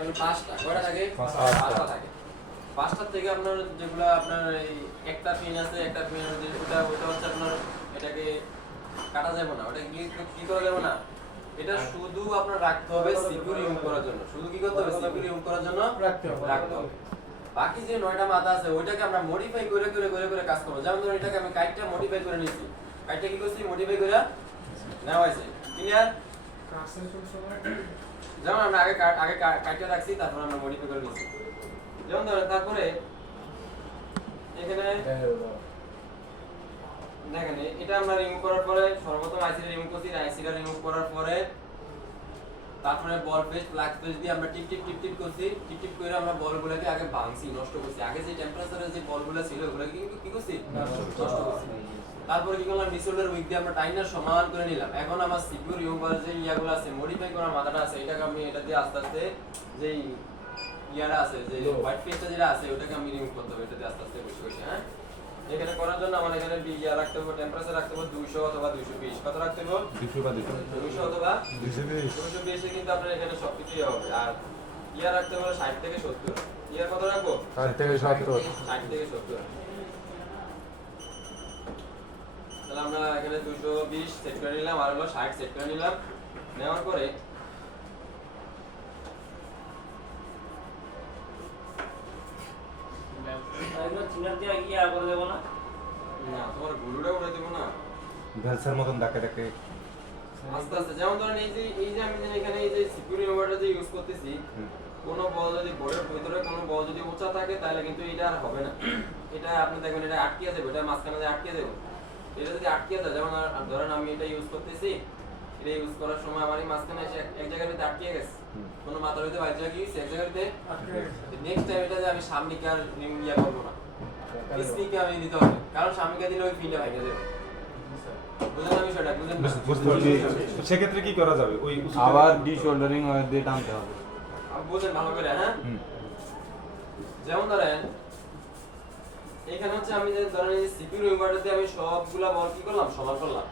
হলো পাঁচটা, কয়টা থাকে? পাঁচটা থাকে। পাঁচটার থেকে আপনার যেগুলো আপনার এই একটা পিন আছে, একটা পিন ওটা হচ্ছে আপনার এটাকে কাটা যাবে না, ওটা কি করা যাবে না, এটা শুধু আপনার রাখতে হবে সিকিউর রিমুভ করার জন্য। শুধু কি করতে হবে? সিকিউর রিমুভ করার জন্য রাখতে হবে। বাকি যে 9টা মাথা আছে ওইটাকে আমরা মডিফাই করে কাজ করব। যেমন ধরুন এটাকে আমি কাইটটা মডিফাই করে নিয়েছি, কাইটটা কি করছি? মডিফাই করে নেওয়া হয়েছে। ক্লিয়ার? যেমন আমরা আগে কাইটটা রাখছি, তারপর আমরা মডিফাই করে নিয়েছি। যেমন ধরেন তারপরে এখানে দেখেন এটা আমরা রিমুভ করার পরে সর্বপ্রথম আইসিটা রিমুভ করছি। আইসিটা রিমুভ করার পরে তারপরে বল পেজ প্লাগ পেজ দিয়ে আমরা টিপ করছি। টিপ করে আমরা বলগুলোকে আগে ভাঙছি, নষ্ট করছি। আগে যে টেম্পারেচারে যে বলগুলো ছিল ওগুলোকে কিন্তু কি করছি? নষ্ট করছি। তারপরে কি করলাম? ডিসঅর্ডার উইক দিয়ে আমরা টাইনার সমান করে নিলাম। এখন আমার সিকিউর রিমুভার যে ইয়াগুলো আছে, মডিফাই করা মাথাটা আছে, এটাকে আমি এটা দিয়ে আস্তে আস্তে যেই ইয়াটা আছে, যে হোয়াইট পেজটা যেটা আছে ওটাকে আমি রিমুভ করতে হবে। এটা দিয়ে আস্তে আস্তে বসে হ্যাঁ। এখানে করার জন্য আমার এখানে ইয়া রাখতে হবে, টেম্পারেচার রাখতে হবে 200 অথবা 220। কত রাখতে হবে? 200 অথবা 220। 220 এ কিন্তু আপনার এখানে সবকিছুই হবে। আর ইয়া রাখতে হবে 60 থেকে 70। ইয়ার কত রাখবো? 60 থেকে 70। 60 থেকে 70। তাহলে আমরা এখানে 220 সেট করে নিলাম, আর হলো 60 সেট করে নিলাম। নেওয়ার পরে না তোমার গুলুটা উড়ে দেবো না, ভেলসের মতন ডাকে ডাকে আস্তে আস্তে। যেমন ধরেন এই যে আমি এখানে এই যে সিকিউরিটি নাম্বারটা যে ইউজ করতেছি, কোনো বল যদি বোর্ডের ভিতরে কোনো বল যদি উঁচা থাকে তাহলে কিন্তু এটা আর হবে না। এটা আপনি দেখবেন এটা আটকে যাবে, এটা মাঝখানে যে আটকে যাবে। এটা যদি আটকে যায়, যেমন ধরেন আমি এটা ইউজ করতেছি, এটা ইউজ করার সময় আমার এই মাঝখানে এসে এক জায়গায় আটকে গেছে, কোনো মাথার ভিতরে বাইরে জায়গায় গিয়েছে, এক জায়গাতে আটকে গেছে। নেক্সট টাইম এটা যে আমি সামনেকে আর ইয়া করবো না, পিছনিকে আমি দিতে হবে, কারণ সামনেকে দিলে ওই পিনটা ভেঙে যাবে। বুঝলেন বিষয়টা? সেক্ষেত্রে কি করা যাবে? ওই আবার ডিশোল্ডারিং ওয়্যার দিয়ে টানতে হবে। বুঝলেন ভালো করে? হ্যাঁ, যেমন ধরেন এখানে হচ্ছে আমি যে ধরেন এই সিপিইউ ইনভার্টারতে আমি সবগুলা বল কি করলাম? সমান করলাম।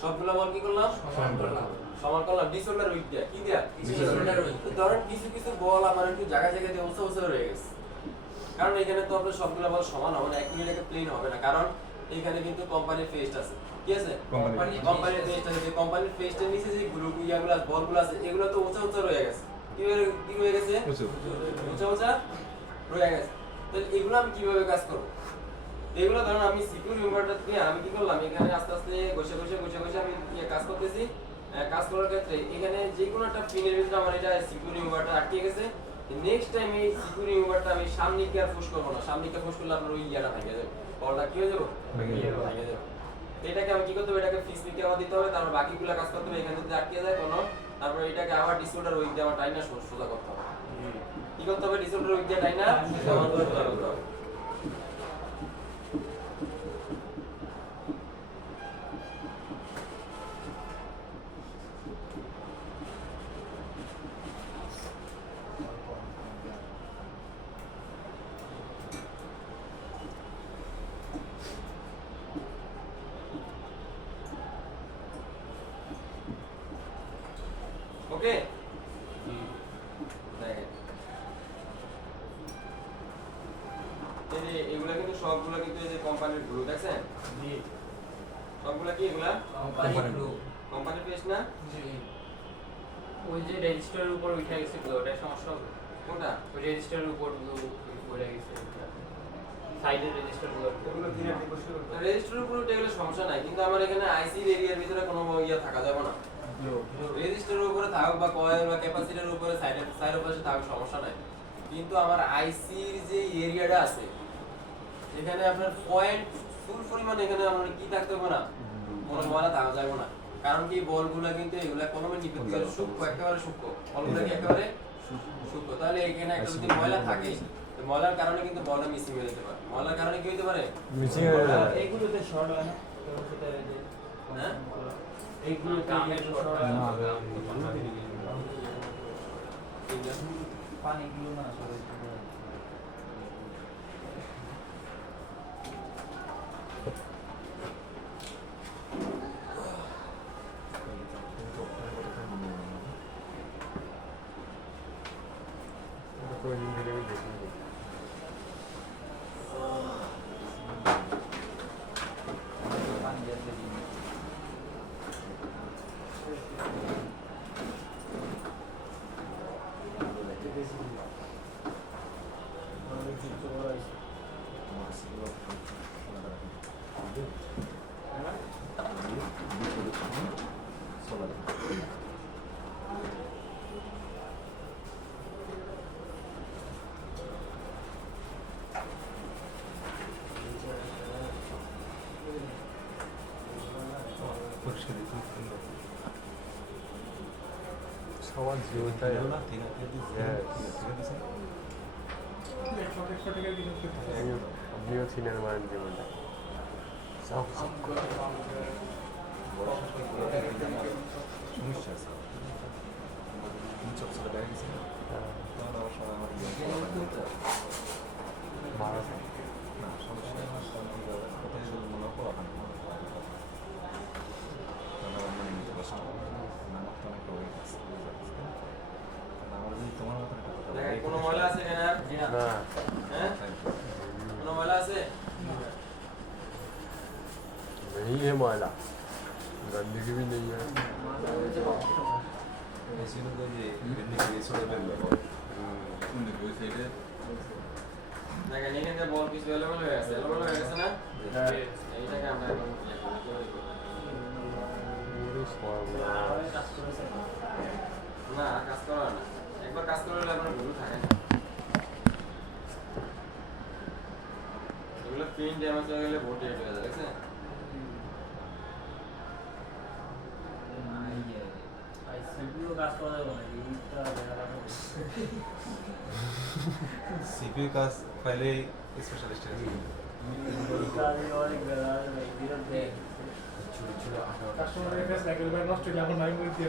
সবগুলা বল কি করলাম? সমান করলাম। ডিসঅর্ডার উইক দিয়া কি দিয়া? Disorder weak. ধরেন কিছু কিছু বল আমার একটু জায়গা দিয়ে উঁচা রয়ে গেছে, কারণ এখানে তো আপনার সবগুলা বল সমান হবে না, একই রেখে প্লেন হবে না, কারণ এখানে কিন্তু কোম্পানির পেস্ট আছে। কি আছে? কোম্পানির পেস্ট আছে। কোম্পানির পেস্টের নিচে যে ইয়াগুলো আছে, বলগুলো আছে, এগুলো তো উঁচা রয়ে গেছে। কি রয়ে গেছে? উঁচা রয়ে গেছে। তাহলে এগুলো আমি কিভাবে কাজ করব? এগুলো ধরুন আমি সিকিউর ইনভার্টার দিয়ে আমি কি করলাম, এখানে আস্তে আস্তে ঘষে আমি কাজ করতেছি। কাজ করার ক্ষেত্রে এখানে যে কোনো একটা পিনের ভিতরে আমার এটা সিকিউর ইনভার্টার আটকে গেছে। নেক্সট টাইম এই সিকিউর ইনভার্টার আমি সামনে কি আর পুশ করব না। সামনে কি পুশ করলে আপনার ওই ইয়াটা ভেঙে যাবে, বলটা কি হয়ে যাবে? ভেঙে যাবে। এটাকে আমি কি করতে হবে? এটাকে ফিক্স নিতে আবার দিতে হবে, তারপর বাকিগুলো কাজ করতে হবে। এখানে যদি আটকে যায় কোনো, তারপর এটাকে আবার ডিসঅর্ডার উইক দিয়ে আবার টাইনা সোজা করতে হবে। কি করতে হবে? ডিসঅর্ডার উইক দিয়ে টাইনা সোজা করতে হবে। ওকে, দেখেন এই যে এগুলা কিন্তু সবগুলা কিন্তু এই যে কোম্পানির গ্লু, দেখছেন? জি, সবগুলা কি এগুলা কোম্পানির গ্লু, কোম্পানির পেস্ট না? জি। ওই যে রেজিস্টারের উপর উঠে গেছে গ্লু, ওটা সমস্যা হবে? কোনটা? ওই রেজিস্টারের উপর গ্লু পড়ে গেছে, সাইডের রেজিস্টার গুলো। এগুলো কি রেজিস্টারের উপর উঠে গেলে সমস্যা নাই, কিন্তু আমার এখানে আইসি এরিয়ার ভিতরে কোনো ইয়া থাকা যাবে না। রেজিস্টারের উপরে থাকুক বা কয়েল বা ক্যাপাসিটরের উপরে সাইডের পাশে থাকুক, সমস্যা নাই। কিন্তু আমার আইসির যে এরিয়াটা আছে এখানে আপনার পয়েন্ট ফুল পরিমাণ এখানে আমার কি থাকতে হবে না, কোনো ময়লা থাকা যাবে না। কারণ কি বলগুলো কিন্তু এগুলা কোনো নিখুঁত সূক্ষ্ম, একেবারে সূক্ষ্ম বলগুলো কি একেবারে সূক্ষ্ম। তাহলে এখানে একটা যদি ময়লা থাকে, ময়লার কারণে কিন্তু বলটা মিসিং হয়ে যেতে পারে। ময়লার কারণে কি হতে পারে? মিসিং হয়ে যাবে। এইগুলোতে শর্ট হয় না? হ্যাঁ, এইগুলো কামের শর্ট হয় না? পানিগুলো না সবাই পানি দিয়ে দিই। পরিষ্কার দিতে সুন্দর। সবার জীবনটাই দিলো না, ঠিক আছে, ঠিক আছে। আমিও সিনিয়র মাইন্ড জীবনটা সব সমস্যা আছে। তুমি সব ছেলে দেখা গেছে না? তখন আবার সবাই আমার মারা যায় না, সমস্যা নেই। কোথায় যদি মনে হয় ওখানে মানে নিতে কষ্ট আমার তো অনেকটা হয়ে গেছে, বুঝতে পারছি না? আমার যদি তোমার মতন একটা কথা দেখেন কোনো ময়লা আছে এখানে আর? না হ্যাঁ কোনো ময়লা আছে? नहीं है मैला गंदगी भी नहीं है মেশিনে তো যে এমনি করে ছোটো বেরোলো ওই সাইডে দেখেন এখানে যে বল কিছু এলোমেলো হয়ে গেছে, এলোমেলো হয়ে গেছে না? এইটাকে আমরা এখন না কাজ করা না, একবার কাজ করলে আপনার ভুল থাকে না। এগুলো প্রিন্ট ড্যামেজ হয়ে গেলে ভোট হয়ে যায়, দেখছেন? সিপিইউ কাজ পাইলে স্পেশালিস্ট আছে কাস্টমারের কাছে লাগে এবার নষ্ট হলে এখন নাই বলতে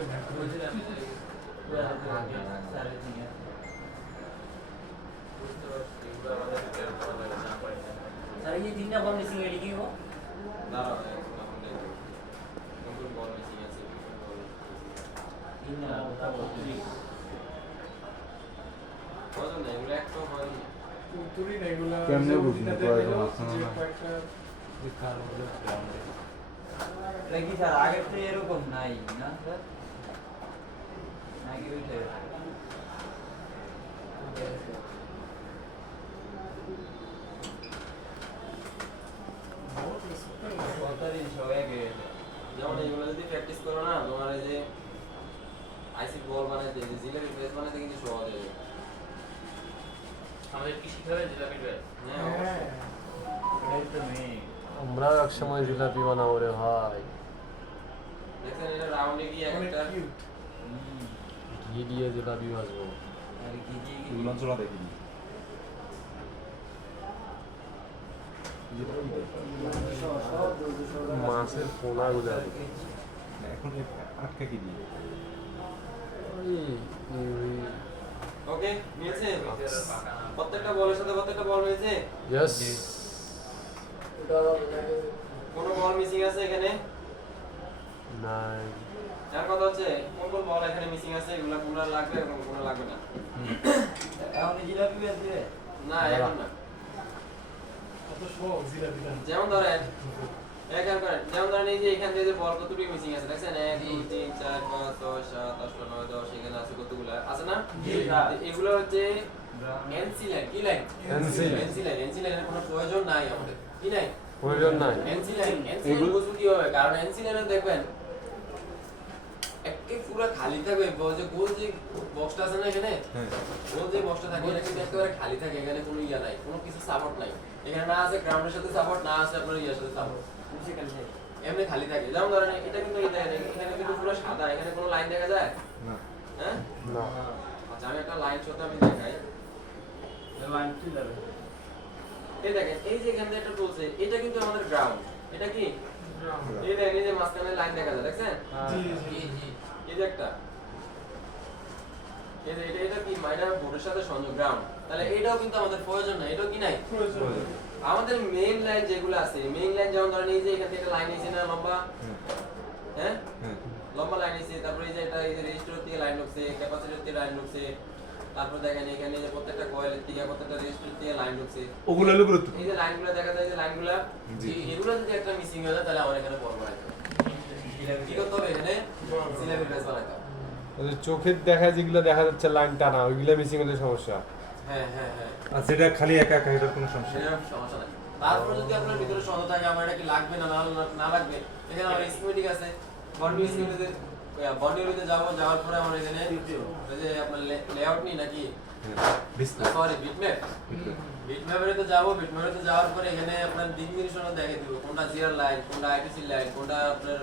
না ये तीनটা বল মিসিং এডি কি গো দাঁড়াও কোন বল মিসিং আছে, তিনটা কথা বলছি বুঝলেন না? এগুলো একটু হয়নি। তুই না এগুলা কেমনে বুঝবি? কয়েকটা এটা কি স্যার আগের তো এরকম নাই না স্যার নাকি ওইটা কতদিন সবাই গেছে যেমন এগুলো যদি প্র্যাকটিস করো না, তোমার এই যে আইসি বল বানাইতে, যে জিলাপি প্রেস বানাইতে কিন্তু সহজ হয়ে যাবে। আমাদের কি শিখতে হবে জিলাপি ড্রাইভ? হ্যাঁ অবশ্যই। এই তো নেই আমরা এক সময় জিলাপি বানাবো রে ভাই দেখছেন এটা রাউন্ডে গিয়ে একটা ঘি দিয়ে জিলাপি ভাজবো আর কি কি উলঞ্চনা দেখিনি মাছের পোনা গুলো এখন আটকা কি দিয়ে ওকে মিলছে? প্রত্যেকটা বলের সাথে প্রত্যেকটা বল মিলছে? ইয়েস কোনো বল মিসিং আছে এখানে? নাই আর কথা হচ্ছে কোন কোন বল এখানে মিসিং আছে, এগুলো কোনটা লাগবে এবং কোনটা লাগবে না। এখন জিলাপি বেশ দিবে না এখন না। কত সহজ জিলাপিটা যেমন ধরেন এখান করেন, যেমন ধরেন এই যে এখান থেকে যে বল কতটুকু মিসিং আছে দেখছেন? 1 2 3 4 5 6 7 8 9 10 এখানে আছে কতগুলো আছে না? এগুলো হচ্ছে এনসি লাইন। কি লাইন? NC line। এনসি লাইনের কোনো প্রয়োজন নাই আমাদের। কি নাই? প্রয়োজন নাই এনসি লাইন বুঝবো কিভাবে? কারণ এনসি লাইনে দেখবেন একে পুরো খালি থাকবে, যে গোল যে বক্সটা আছে না এখানে, হ্যাঁ গোল যে বক্সটা থাকে এটা কিন্তু একেবারে খালি থাকে, এখানে কোনো ইয়া নাই, কোনো কিছু সাপোর্ট নাই। এখানে না আছে গ্রাউন্ডের সাথে সাপোর্ট, না আছে আপনার ইয়ার সাথে সাপোর্ট, এমনি খালি থাকে। যেমন ধরেন এটা কিন্তু এই দেখেন এখানে কিন্তু পুরো সাদা, এখানে কোনো লাইন দেখা যায়? না হ্যাঁ না আচ্ছা আমি একটা লাইন শোটা আমি দেখাই। লাইন কি যাবে এই দেখেন এই যে এখানে একটা বলছে এটা কিন্তু আমাদের গ্রাউন্ড। এটা কি? এই দেখেন এই যে মাঝখানে লাইন দেখা যায় দেখছেন? জি জি জি এই যে একটা এই যে এটা কি মাইনার বোর্ডের সাথে সংযোগ গ্রাউন্ড, তাহলে এটাও কিন্তু আমাদের প্রয়োজন নাই। এটাও কি নাই? প্রয়োজন আমাদের মেইন লাইন যেগুলো আছে, মেইন লাইন যেমন ধরেন এই যে এখান থেকে লাইন আছে না লম্বা, হ্যাঁ হ্যাঁ লম্বা লাইন আছে, তারপরে এই যে এটা এই যে রেজিস্টর থেকে লাইন ঢুকছে, ক্যাপাসিটর থেকে লাইন ঢুকছে, তারপর দেখেন এখানে যে প্রত্যেকটা কয়েলের থেকে প্রত্যেকটা রেজিস্টার থেকে লাইন ঢুকছে, ওগুলো হলো গুরুত্বপূর্ণ। এই যে লাইনগুলো দেখা যায় যে লাইনগুলো জি। এগুলো যদি একটা মিসিং হয়ে যায় তাহলে আমার এখানে বড় বাড়াইতে হবে। কি করতে হবে এখানে সিলেবি বেস বানাইতে হবে। ওই যে চোখের দেখা যেগুলো দেখা যাচ্ছে লাইন টানা ওইগুলো মিসিং হলে সমস্যা। হ্যাঁ হ্যাঁ হ্যাঁ, আর যেটা খালি একা একা এটার কোনো সমস্যা নেই। সেটা সমস্যা নাই। তারপর যদি আপনার ভিতরে সন্দেহ থাকে আমার এটা কি লাগবে না না লাগবে, এখানে আমার স্কিমেটিক আছে, বন্ডিতে যাওয়ার পরে আমার এখানে ওই যে আপনার লেআউট নেই নাকি ডিসপ্লে সরি বিটম্যাপ, বিটম্যাপে তো যাবো, বিটম্যাপে তো যাওয়ার পরে এখানে আপনার দিক নির্দেশনা দেখে দিব কোনটা জিআর লাইন, কোনটা আইটিসি লাইন, কোনটা আপনার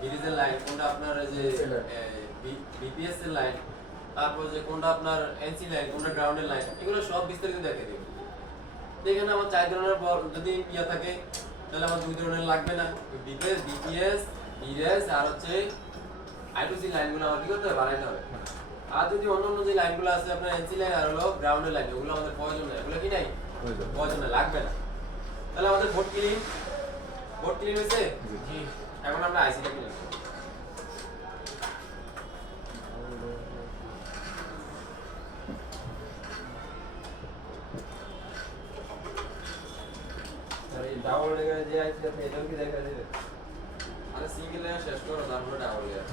ডিজিটাল লাইন, কোনটা আপনার ওই যে বিপিএস এর লাইন, তারপর যে কোনটা আপনার এনসি লাইন, কোনটা গ্রাউন্ডের লাইন, এগুলো সব বিস্তারিত দেখে দিব। তো এখানে আমার 4 ধরনের যদি ইয়া থাকে তাহলে আমার 2 ধরনের লাগবে না, বিপিএস বিপিএস ডিএস আর হচ্ছে আইটিসি লাইনগুলো আমার কি করতে হবে বানাইতে হবে। আর যদি অন্য যে লাইনগুলো আছে আপনার এনসি লাইন আর হলো গ্রাউন্ডের লাইন, ওগুলো আমাদের প্রয়োজন নেই, এগুলো কি নাই প্রয়োজন নেই, লাগবে না। তাহলে আমাদের বোর্ড ক্লিন হয়েছে। জি এখন আমরা আইসিটা ক্লিন করব। এই ডাবল লেগে যে আইসি আছে এটাও কি দেখা যাবে? আরে সিঙ্গেল লেয়ার শেষ করো তারপরে ডাবল লেয়ার।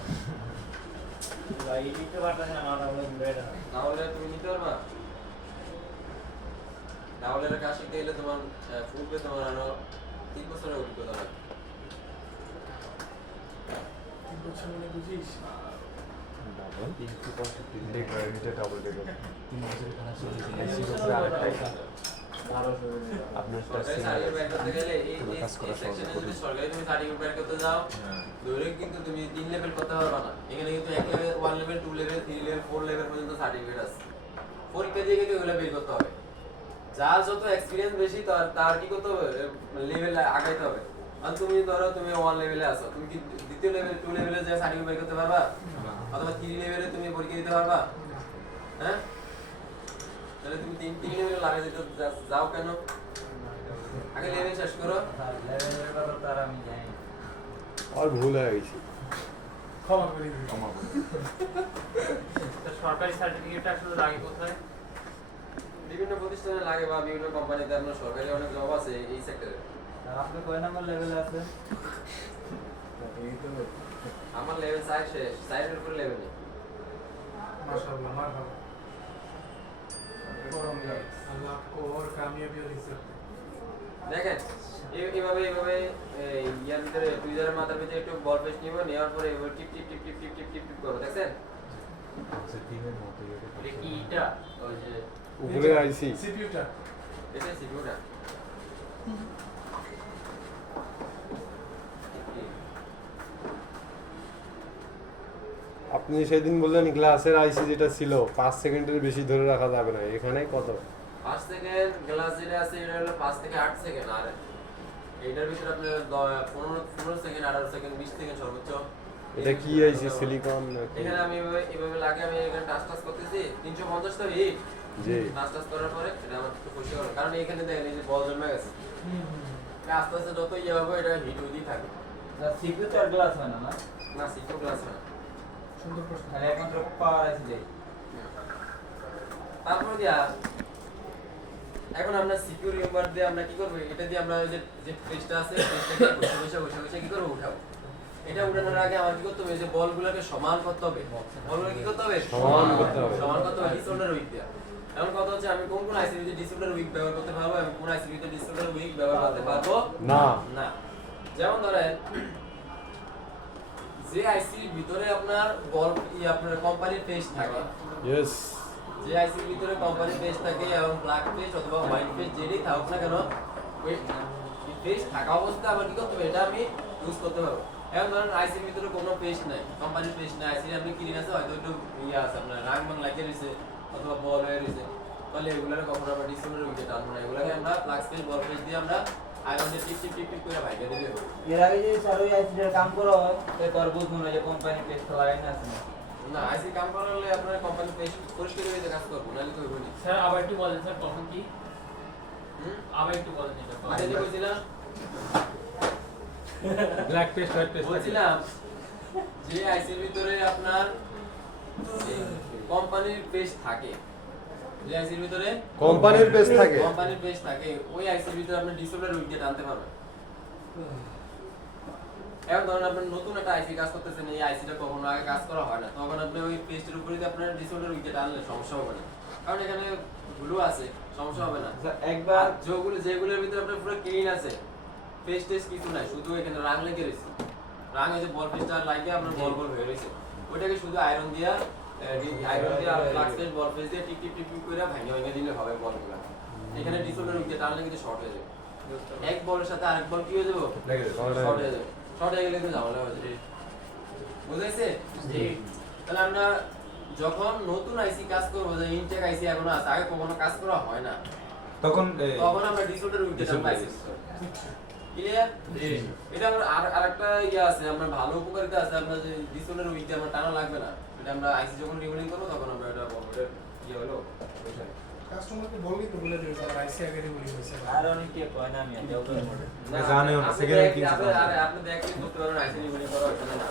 ভাই দিতে পারতেছ না ডাবল লেগে ডাবল লেয়ার তুমি নিতে পারবা? ডাবল লেয়ারের কাজ শিখতে গেলে তোমার পূর্বে তোমার আরো 3 বছরের অভিজ্ঞতা লাগবে। 3 বছর মানে বুঝিস? ডাবল ডেকার নিচে ডাবল ডেকার 3 বছরের কাজ ছিল আরেকটা আপনার সরকারি সার্টিফিকেট বের করতে গেলে এই সেকশনে যদি সরকারি তুমি সার্টিফিকেট বের করতে যাও ধরে কিন্তু তুমি 3 লেভেল করতে পারবে না। এখানে কিন্তু 1 level 1 level 2 level 3 level 4 level পর্যন্ত সার্টিফিকেট আছে। পরীক্ষা দিয়ে কিন্তু ওগুলো বের করতে হবে। যার যত এক্সপেরিয়েন্স বেশি তার কি করতে হবে লেভেল আগাইতে হবে। আর তুমি ধরো তুমি 1 লেভেলে আছো, তুমি কি দ্বিতীয় লেভেল 2 লেভেলে যে সার্টিফিকেট বের করতে পারবা? অথবা 3 লেভেলে তুমি পরীক্ষা দিতে পারবা? হ্যাঁ, তাহলে তুমি 3 লেভেলে লাগাই দিতে যাও কেন? আগে লেভেল শেষ করো। লেভেলের কথা তার আমি জানি। আর ভুল হয়ে গেছে। ক্ষমা করে দিবি। কমা তো সরকারি সার্টিফিকেট আসলে লাগে কোথায়? বিভিন্ন প্রতিষ্ঠানে লাগে বা বিভিন্ন কোম্পানিতে আপনার সরকারি অনেক জব আছে এই সেক্টরে। আর আপনি কয় নাম্বার লেভেলে আছেন? আমার লেভেল 6 শেষ, 6 এর উপর লেভেল নেই। माशाल्लाह मारहाबा अल्लाह आपको और कामयाबी और इज्जत दे। দেখেন এইভাবে ইয়ার ভিতরে টুইজারের মাথার ভিতরে একটু বল পেস্ট নিব, নেওয়ার পরে এবার টিপ টিপ টিপ টিপ টিপ টিপ টিপ টিপ করব। দেখছেন আছে টিমের মতো এটা কি এটা ওই যে উপরে আইছি सीपीयूটা এটা সিপিউটা আপনি সেদিন বললেন গ্লাসের আইসি যেটা ছিল 5 সেকেন্ডের বেশি ধরে রাখা যাবে না, এখানে কত? 5 সেকেন্ড গ্লাস যেটা আছে এটা হলো 5 থেকে 8 সেকেন্ড। আর এইটার ভিতরে আপনার 15 সেকেন্ড 18 সেকেন্ড 20 সেকেন্ড সর্বোচ্চ। এটা কি আইসি সিলিকন নাকি? এখানে আমি এইভাবে লাগে আমি এখানে টাচ করতেছি 350 তো হিট জি টাচ করার পরে এটা আমার একটু খুশি হলো, কারণ এখানে দেখেন এই যে বল জমে গেছে। আস্তে আস্তে যত ইয়ে হবে এটা হিট হইতেই থাকে। সিপিইউ তো আর গ্লাস হয় না না? না সিপিউ গ্লাস না। সুন্দর প্রশ্ন। খালি একমাত্র পাওয়ার আইসি দেই। তারপর দিয়া এখন আমরা সিপিউ রিমুভার দিয়ে আমরা কি করব, এটা দিয়ে আমরা ওই যে পেজটা আছে পেজটাকে বসে কি করব উঠাবো। এটা উঠানোর আগে আমার কি করতে হবে, এই যে বলগুলোকে সমান করতে হবে। বলগুলো কি করতে হবে সমান করতে হবে। সমান করতে হবে ডিসঅর্ডার উইক দিয়ে। এখন কথা হচ্ছে আমি কোন কোন আইসিতে ডিসঅর্ডার উইক ব্যবহার করতে পারবো এবং কোন আইসিতে ডিসঅর্ডার উইক ব্যবহার করতে পারবো না না। যেমন ধরেন যে আইসির ভিতরে আপনার বল আপনার কোম্পানির পেজ থাকে, ইয়েস যে আইসির ভিতরে কোম্পানির পেজ থাকে এবং ব্ল্যাক পেজ অথবা হোয়াইট পেজ যেটাই থাকুক না কেন ওই পেজ থাকা অবস্থায় আমার কি করতে হবে এটা আমি ইউজ করতে পারবো। এখন ধরেন আইসির ভিতরে কোনো পেজ নাই, কোম্পানির পেজ নাই, আইসির আপনি ক্লিন আছে হয়তো একটু ইয়ে আছে আপনার রাং বাং লাগিয়ে রয়েছে অথবা বল হয়ে রয়েছে, তাহলে এগুলোর কখনো আমরা ডিসপ্লের উইকে টানবো না। এগুলোকে আমরা ফ্লাক্স পেজ বল পেজ দিয়ে আমরা আয়রনে টিপ টিপ টিপ টিপ করে ভাইকে দিলে হবে। এর আগে যে স্যার ওই আইসিটার কাম করা হয় তো তোর বুঝবো না যে কোম্পানি পেজ লাগাই না আছে না। না আইসি কাম করলে আপনার কোম্পানি পেজ পরিষ্কার হয়ে কাজ করবো, নাহলে তো হইব না। স্যার আবার একটু বলেন স্যার কখন কি আবার একটু বলেন এটা আগে যে বলছিলাম ব্ল্যাক পেস্ট হোয়াইট পেস্ট বলছিলাম যে আইসির ভিতরে আপনার কোম্পানির পেজ থাকে যে আইসির ভিতরে কোম্পানির পেজ থাকে কোম্পানির পেজ থাকে, ওই আইসির ভিতরে আপনি ডিসপ্লের উইক দিয়ে টানতে পারবেন। এখন ধরেন আপনি নতুন একটা আইসি কাজ করতেছেন, এই আইসিটা কখনো আগে কাজ করা হয় না, তখন আপনি ওই পেজটার উপরে যদি আপনার ডিসপ্লের উইক দিয়ে টানলে সমস্যা হবে না, কারণ এখানে ভুলও আছে, সমস্যা হবে না। একবার যেগুলোর ভিতরে আপনার পুরো ক্লিন আছে, পেজ টেস্ট কিছু নাই, শুধু এখানে রাং লেগে রয়েছে, রাং এই যে বল পেজটা লাগিয়ে আপনার বল বল হয়ে রয়েছে, ওইটাকে শুধু আয়রন দিয়া আর ফ্লাক্সের বল পেজ দিয়ে টিপ টিপ টিপ করে ভেঙে দিলে হবে বলগুলো। এখানে ডিসপ্লের উইক দিয়ে টানলে কিন্তু শর্ট হয়ে যাবে, এক বলের সাথে আরেক বল কি হয়ে যাবে, শর্ট হয়ে যাবে, শর্ট হয়ে গেলে কিন্তু ঝামেলা হয়ে যাবে। বুঝাইছে? তাহলে আমরা যখন নতুন আইসি কাজ করবো, যে ইনটেক আইসি এখনো আছে, আগে কখনো কাজ করা হয় না, তখন তখন আমরা ডিসপ্লের উইক দিয়ে টানবো আইসি। ক্লিয়ার? এটা আমরা আরেকটা ইয়ে আছে, আমরা ভালো উপকারিতা আছে, আমরা যে ডিসপ্লের উইক দিয়ে আমরা টানা লাগবে না, এটা আমরা আইসি যখন রিমুভিং করবো তখন আমরা এটা বলবো ইয়ে হলো কাস্টমারকে বললেই তো বলে দেবে স্যার আইসি আগে রিমুভ হয়েছে আর অনেকে কয় না আমি যাও তো মোড়ে জানেও না, second hand কিনছে তো। আপনি দেখলে বুঝতে পারবেন আইসি রিমুভিং করা ওখানে না।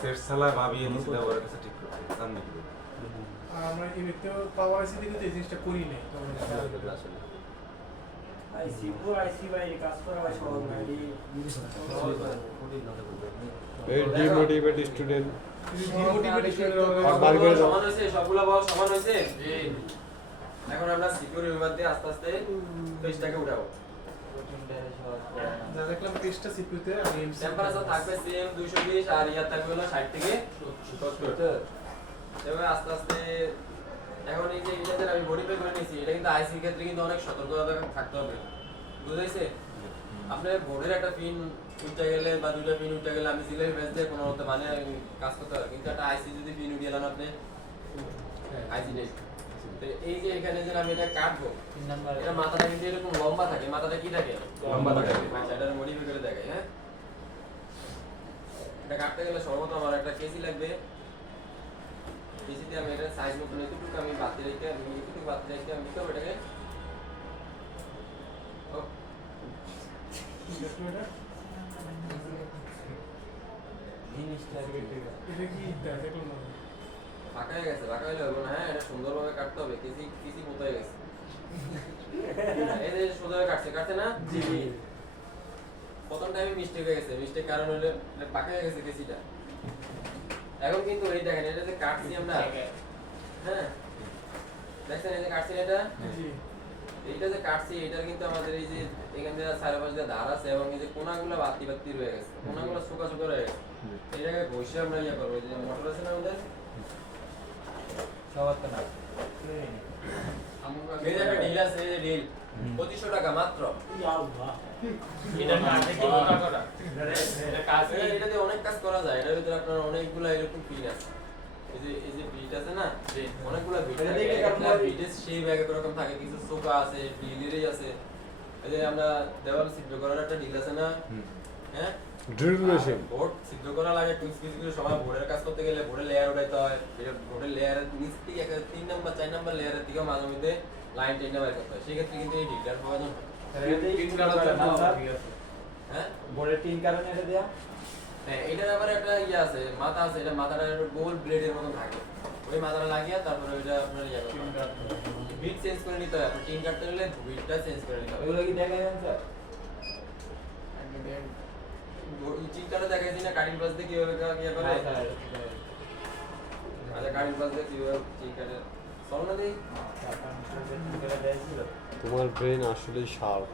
সেট সালা ভাবিয়ে নিছিল ওর কাছে ঠিক করতে জানেন কি আর আমরা এমনিতে পাওয়ার আইসি থেকে তো এই জিনিসটা করি নাই আসলে আইসি পুরো আইসি বাইরে কাজ করা হয় সহজ না এই ডিমোটিভেট স্টুডেন্ট সমান হয়েছে, সবগুলা বল সমান হয়েছে। এখন আমরা সিকিউর রিমুভার দিয়ে আস্তে আস্তে পেজটাকে উঠাবো। যা দেখলাম পেজটা সিপিইউতে আমি এমসি টেম্পারেচার থাকবে সেম 220 আর ইয়ার থাকবে হলো 60 থেকে 70। এভাবে আস্তে আস্তে এখন এই যে এটা যে আমি মডিফাই করে নিয়েছি, এটা কিন্তু আইসির ক্ষেত্রে কিন্তু অনেক সতর্কতা থাকতে হবে। বুঝাইছে? আপনি বোর্ডের একটা পিন উঠে গেলে বা দুইটা পিন উঠে গেলে আমি সিলের বেস দিয়ে কোনো মতে মানে কাজ করতে পারবো, কিন্তু একটা আইসি যদি পিন উঠিয়ে গেলেন আপনি আইসি নেই, তো এই যে এখানে যে আমি এটা কাটবো, এটা মাথাটা কিন্তু এরকম লম্বা থাকে, মাথাটা কি থাকে, লম্বা থাকে। আচ্ছা এটা মডিফাই করে দেখাই। হ্যাঁ, এটা কাটতে গেলে সর্বপ্রথম আমার একটা কেসি লাগবে, কেসিতে আমি এটা সাইজ মতন এতটুকু আমি বাতি রেখে আমি কি করবো এটাকে এটা কি দেখলাম না ফাঁকা হয়ে গেছে, ফাঁকা হলে হবে না। হ্যাঁ, এটা সুন্দরভাবে কাটতে হবে, কেসি মতো হয়ে গেছে, এই যে সোজাভাবে কাটছে না। জি, প্রথম টাইমে মিস্টেক হয়ে গেছে, মিস্টেক কারণ হলো ফাঁকা হয়ে গেছে কেসিটা। এখন কিন্তু এই দেখেন এটা যে কাটছি আমরা, হ্যাঁ দেখছেন এই যে কাটছি এটা, জি এইটা যে কাটছি এটার কিন্তু আমাদের এই যে এখান থেকে চারপাশে যে ধার আছে এবং এই যে কোনাগুলো বাতি রয়ে গেছে, কোনাগুলো শুকা রয়ে গেছে, এটাকে বসে আমরা ইয়ে করবো। এই যে মোটর আছে না আমাদের, সবার তো না এই যে একটা ডিল আছে, এই যে ডিল 2500 টাকা মাত্র। এটা কাটে কি মোটা করা, এটা কাজ কি এটাতে অনেক কাজ করা যায়, এটার ভিতরে আপনার অনেকগুলো এরকম পিন আছে, এই যে বিট আছে না, অনেকগুলো বিট এটা থাকে, দেখে একটা কারণ বিটের শেপ এক এক রকম থাকে, কিছু সোফা আছে, ডিলেরই আছে। এই যে আমরা দেওয়াল সিদ্ধ করার একটা ডিল আছে না, হ্যাঁ ড্রিল মেশিন বোর্ড সিদ্ধ করা লাগে, টুইক্স কিছু সময় বোর্ডের কাজ করতে গেলে বোর্ডের লেয়ার উঠাইতে হয়, বোর্ডের লেয়ারের নিচ থেকে 3 নাম্বার 4 নাম্বার লেয়ারের থেকে মাঝে মধ্যে লাইন টেনে বের করতে হয়, সেক্ষেত্রে কিন্তু এই ডিলটার প্রয়োজন হয়। হ্যাঁ বোর্ডের 3 কারণে এটা দেয়া হ্যাঁ, এটার ব্যাপারে একটা ইয়ে আছে, মাথা আছে, এটা মাথাটা গোল ব্লেডের মতো থাকে, ওই মাথাটা লাগিয়ে তারপরে ওইটা আপনার ইয়ে করতে হবে, বিট চেঞ্জ করে নিতে হয়, আপনি টিন কাটতে গেলে বিটটা চেঞ্জ করে নিতে হবে। ওগুলো কি দেখা যায় স্যার? টিন কাটা দেখাইছি না কাটিং প্লাস দিয়ে কিভাবে ইয়ে করে, আচ্ছা কাটিং প্লাস দিয়ে কিভাবে টিন কাটে চলো না দেখি। তোমার ব্রেন আসলে শার্প।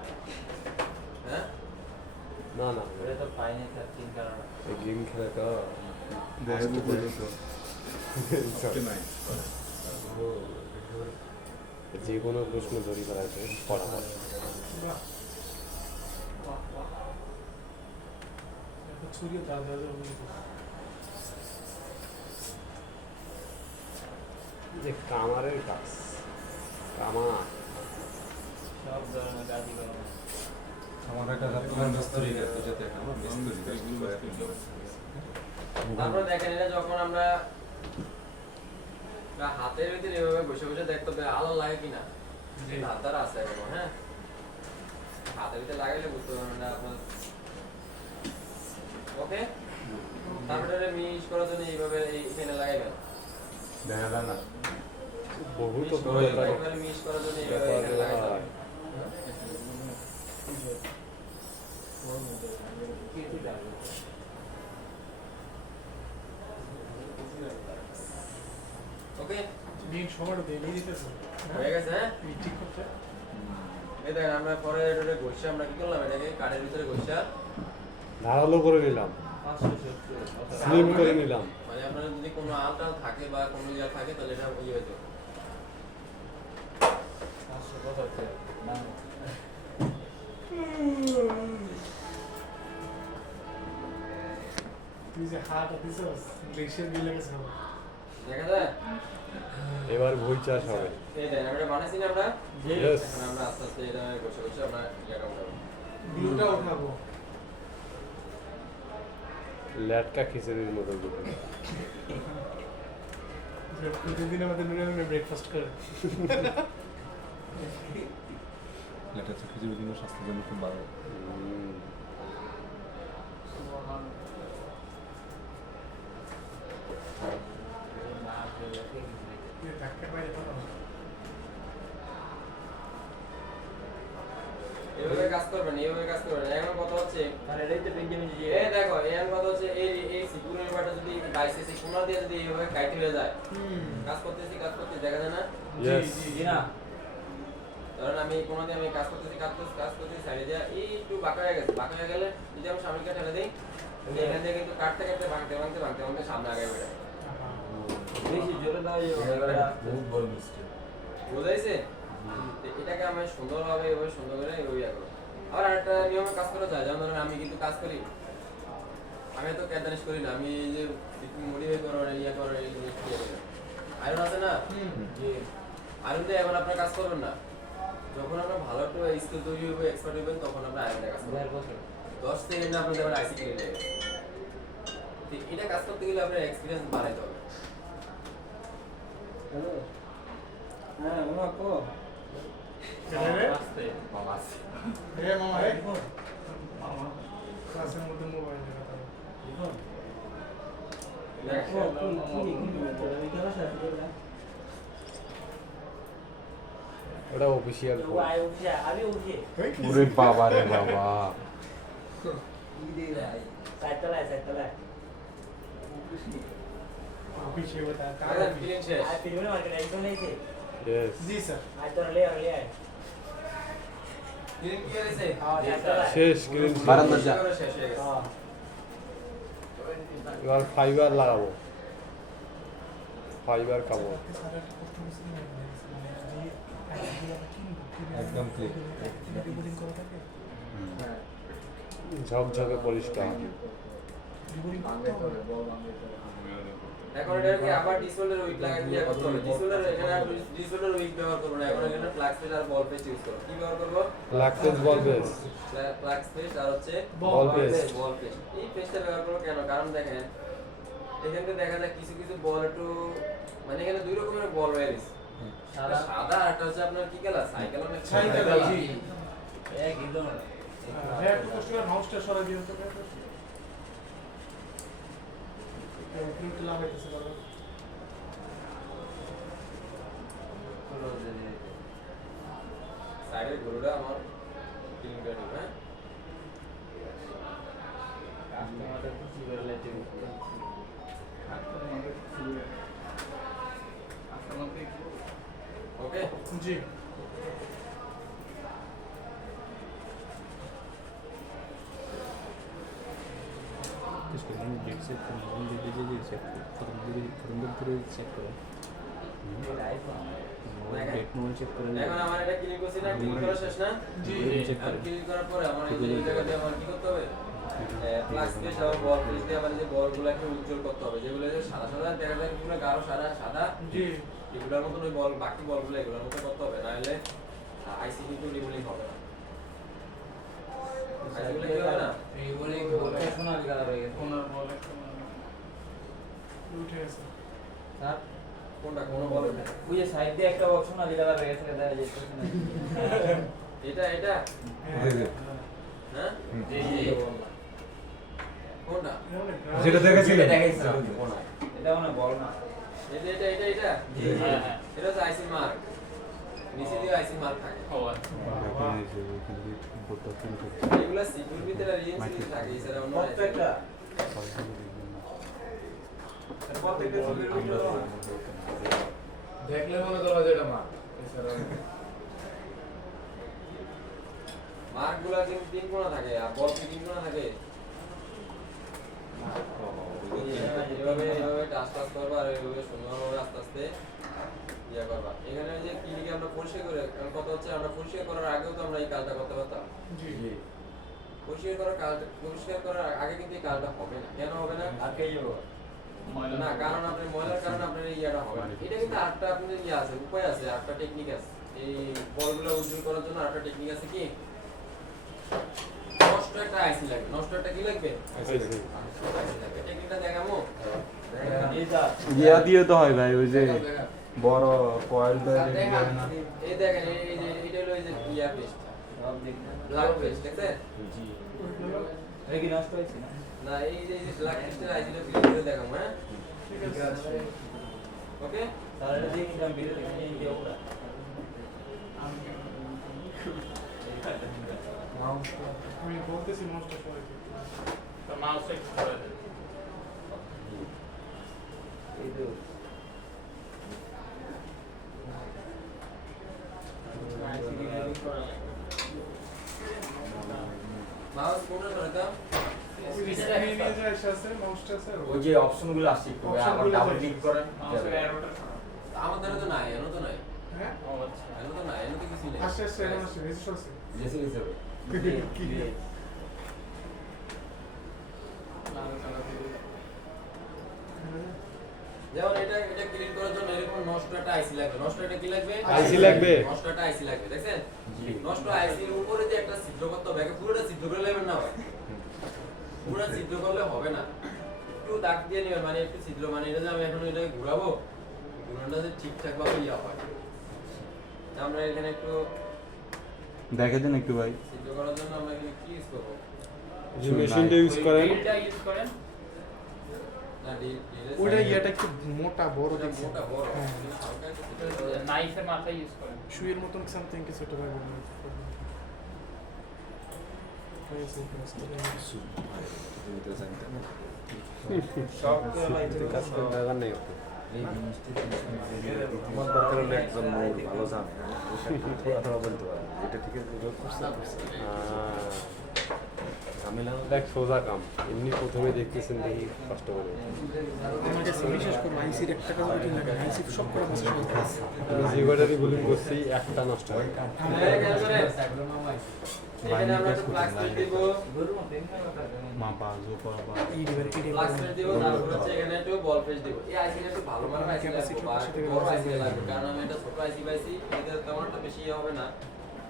হ্যাঁ না না ওটা তো পাইনি স্যার 3 কারণে এই গেম খেলা তো যে কোনো প্রশ্ন তৈরি করা যায় ফটাফট। বাহ বাহ বাহ এটা ছুরিও দাদা যে কামারের কাজ কামা সব ধরনের কাজই করা হয়। আমার একটা আপনার মিস্ত্রি আছে যেটা আমার মিস্ত্রি তারপরে দেখেন এটা যখন আমরা হাতের ভিতরে এভাবে বসে বসে দেখতে হবে আলো লাগে কিনা, হাতদার আছে এখনো। হ্যাঁ, হাতের ভিতরে লাগাইলে বুঝতে পারবেন না আপনার। ওকে, তারপরে মিক্স করার জন্য এইভাবে এখানে লাগাইবেন। দেখা যায় না বহু তো মিস করে একবারে মিস করার জন্য এইভাবে এখানে লাগাতে হবে। ওকে দিন সময়টা দিয়ে নিয়ে দিতেছে হয়ে গেছে হ্যাঁ এই ঠিক করতে এই দেখেন আমরা পরে এটা ঘষে আমরা কি করলাম এটাকে কাঠের ভিতরে ঘষা ধারালো করে নিলাম, স্লিম করে নিলাম। মানে আপনার যদি কোনো আলটাল থাকে বা কোনো ইয়া থাকে তাহলে এটা ইয়ে হয়ে যাবে। তুই যে হাত দিছস গ্লেশিয়ার বিলে গেছে আমার দেখা যায় এবার ভুই চাষ হবে। এই দেখেন আমরা বানাইছি না আমরা Yes. এখন আমরা আস্তে আস্তে এটা ঘষে ঘষে আমরা ইয়াটা উঠাবো। গ্লুটা উঠাবো ল্যাটকা খিচুড়ির মতো দুটো। যে প্রতিদিন আমাদের নুনে ব্রেকফাস্ট করে লেটার হচ্ছে খিচুড়ি দিনও স্বাস্থ্যের জন্য খুব ভালো। ধাক্কা বাইরে কথা এইভাবে কাজ করবেন এইভাবে কাজ করবেন। এখন কথা হচ্ছে আর এটাই তো বেঞ্জামিন জি এই দেখো এখন কথা হচ্ছে এই সিকুরের ব্যাপারটা যদি বাইসেসি কোনা দিয়ে যদি এইভাবে কাইটে হয়ে যায় কাজ করতেছি দেখা যায় না। Yes. জি না ধরেন আমি কোনা দিয়ে আমি কাজ করতেছি সাইডে দিয়ে এই একটু বাঁকা হয়ে গেছে, বাঁকা হয়ে গেলে যদি আমি সামনে কাটে ঠেলে দিই এখান থেকে কিন্তু কাটতে কাটতে ভাঙতে সামনে আগে বেড়ে যায়। বেশি জোরে দাও বুঝাইছে? তো এটাকে আমি সুন্দরভাবে এভাবে সুন্দর করে ইয়া করব। আর একটা নিয়মে কাজ করা যায়, যেমন ধরেন আমি কিন্তু কাজ করি, আমি তো ক্যাটানিশ করি না, আমি এই যে মডিফাই করো ইয়া করো এই জিনিস আয়রন আছে না, আয়রন দিয়ে এখন আপনার কাজ করবেন না। যখন আপনার ভালো একটা স্কিল তৈরি হবে, এক্সপার্ট হবেন, তখন আপনার আয়রন কাজ করবেন। 10 সেকেন্ডে আপনি যেমন আইসি কিনে নেবেন। তো এটা কাজ করতে গেলে আপনার এক্সপিরিয়েন্স বাড়াইতে হবে। হ্যালো হ্যাঁ মামা কো আস্তে বাবা আছে। রে মামা রে মামা ক্লাসের মধ্যে মোবাইল কথা ওটা অফিসিয়াল वो आए उठ जा अभी उठिए ওরে বাবা রে বাবা। साइड चला है पीछे बता আরে ফিলিং শেষ। आज फिर में मार्केट एकदम नहीं थे Yes. जी सर आज तो ले आए ফিলিং কি হয়েছে? हाँ चला है শেষ স্ক্রিন বারান্দা যা। শেষ হয়ে গেছে। हाँ এবার ফাইবার লাগাবো, ফাইবার খাবো। একদম ক্লিক। ঝকঝকে পরিষ্কার। এখন এটাকে আবার ডিসোল্ডার উইক লাগাই দিয়ে করতে হবে। ডিসোল্ডার এখানে আর ডিসোল্ডার উইক ব্যবহার করব না, এখন এখানে ফ্লাক্স পেজ আর বল পেজ ইউজ করব। কি ব্যবহার করব? লাক্টেজ বল বেস। ফ্লাক্স পেজ আর হচ্ছে বল পেজ। বল পেজ। এই পেজটা ব্যবহার করব কেন? কারণ দেখেন এখানে দেখা যায় কিছু কিছু বল একটু মানে এখানে দুই রকমের বল রয়েছে, সাদা আর একটা হচ্ছে আপনার কি কালার সাইকেল অনেক সাইকেল, জি। এক একদম হ্যাঁ একটু কষ্ট করে মাউসটা সরাই দিও তো একটু লাগাইতেছে বাবা সাইডের গরুটা আমার ক্লিন করে নিব। হ্যাঁ কাস্টমারদের খুশি করে লেতে ওকে জি इसको हम डेट से हम दे दीजिए चेक करो चेक करो डेट में चेक करें এখন আমার এটা ক্লিন করছি না, ক্লিন করা শেষ না? জি চেক আমি করেন ক্লিন করার পরে আমার এই যে এই জায়গাতে আমার কি করতে হবে? ফ্লাক্স পেজ আর বল পেজ দিয়ে আমার যে বলগুলোকে উজ্জ্বল করতে হবে, যেগুলো যে সাদা সাদা দেখা যায় এগুলো গাঢ় সাদা সাদা, জি এগুলোর মতন ওই বল বাকি বলগুলো এগুলোর মতো করতে হবে, না হলে আইসি কিন্তু রিমুভিং হবে না। আইসিগুলো কি হবে না? এইগুলো সোনালি কালার হয়ে গেছে ওনার বলে উঠে গেছে স্যার কোনটা কোন বল এটা? ওই যে সাইড দিয়ে একটা বক্স সোনালি কালার হয়ে গেছে দেখা যাচ্ছে না এটা এটা হ্যাঁ জি জি কোনটা? যেটা দেখেছিলেন দেখাইছিলাম এটা মনে বল না এটা এটা এটা এটা জি হ্যাঁ এটা হচ্ছে আইসি মার্ক, নিচে দিয়ে আইসি মার্ক থাকে। ও আচ্ছা। এগুলা সিকিউর ভিতরে রিএনসি থাকে, এছাড়া অন্য প্রত্যেকটা প্রত্যেকটা দেখলে মনে করা যায় এটা মা এছাড়া মার্কগুলা কিন্তু তিন কোণা থাকে, আর বল তিন কোণা থাকে। এইভাবে টাচ করবা আর এইভাবে সুন্দরভাবে আস্তে আস্তে ইয়া করবা। এখানে যে ক্লিনিকে আমরা পরিষ্কার করে, কারণ কথা হচ্ছে আমরা পরিষ্কার করার আগেও তো আমরা এই কাজটা করতে পারতাম। জি পরিষ্কার করার আগে কিন্তু এই কাজটা হবে না। কেন হবে না? না, কারণ আপনার ময়লার কারণে আপনার এই ইয়াটা হবে না। এটা কিন্তু আরেকটা আপনাদের ইয়ে আছে, উপায় আছে, আরেকটা টেকনিক আছে। এই বলগুলো উজ্জ্বল করার জন্য আরেকটা টেকনিক আছে কি? নষ্ট একটা আইসি লাগবে। নষ্ট একটা কি লাগবে? আইসি লাগবে। টেকনিকটা দেখামো। ইয়া দিয়ে তো হয় ভাই, ওই যে বড় কয়েল দেখেন, এই দেখেন, এই যে এটা হলো এই যে ইয়া পেস্ট, ব্ল্যাক পেস্ট, দেখছেন? এটা কি নষ্ট হয়েছে না? না, এই যে ব্ল্যাক পেস্টের আইসিটা ফিল করে দেখামো, হ্যাঁ? ঠিক আছে ওকে? তাহলে এটা দিয়ে নিলাম ভিডিও দেখে নিয়ে গিয়ে ওরা আমি বলতেছি মোস্ট অফ তো মাউস একটু করে দেন। এই তো মাউস কোনটা সরাইতাম? স্ক্রিনে যে আছে মাউসটা আছে ওই যে অপশনগুলো আসছে একটু আবার ডাবল ক্লিক করেন মাউসের অ্যারোটা সরান। আমাদের তো নাই, এনো তো নাই, হ্যাঁ ও আচ্ছা। এনো তো নাই, এনো তো কিছু নেই। আসছে আসছে এখন আসছে রেজিস্টার আছে জেসে গেছে কি লাল কালার দিয়ে যেমন এটা ক্লিন করার জন্য এরকম নষ্ট একটা আইসি লাগবে। নষ্ট একটা কি লাগবে? আইসি লাগবে। নষ্ট একটা আইসি লাগবে, দেখছেন? জি নষ্ট আইসির উপরে যে একটা ছিদ্র করতে হবে, একে পুরোটা ছিদ্র করে নেবেন না ভাই। পুরোটা ছিদ্র করলে হবে না, একটু দাগ দিয়ে নেবেন, মানে একটু ছিদ্র, মানে এটা যে আমি এখন এটাকে ঘুরাবো, ঘুরানোটা যে ঠিকঠাক ভাবে ইয়া হয়। আমরা এখানে একটু দেখে দেন একটু ভাই। ছিদ্র করার জন্য আমরা এখানে কি ইউজ করবো? যে মেশিনটা ইউজ করেন ড্রিলটা ইউজ করেন। না, ওটা ইয়াটা একটু মোটা বড় দেখছি মোটা বড়, হ্যাঁ। হালকা একটু ছিদ্র করে দেন। নাইফের মাথা ইউজ করেন। শুয়ের মতন সামথিং কিছু একটা পাবেন সব কাজ করে দরকার নেই ওকে। এই জিনিসটা আমার দরকার হলো একজন মোর ভালো জানে কথা বলতে পারে এটা ঠিক আছে যোগ করছে ঝামেলা দেখ সোজা কাম, এমনি প্রথমে দেখতেছেন দেখি কষ্ট করে। আমার কাছে বিশেষ করে আইসির একটা কাজ কঠিন লাগে আইসি সব করে আছে আমি জিওডারি বুলিং করছি, একটা নষ্ট হয়। এখানে আমরা একটু প্লাগ স্পেস দিব, মাপা জো করা বা প্লাগ স্পেস দিব, তারপর হচ্ছে এখানে একটু বল পেজ দিব। এই আইসিটা একটু ভালো মানের আইসি লাগবে, বা একটু বড় আইসি লাগবে, কারণ আমি এটা ছোট আইসি পাইছি, এটা তেমন একটা বেশি হবে না,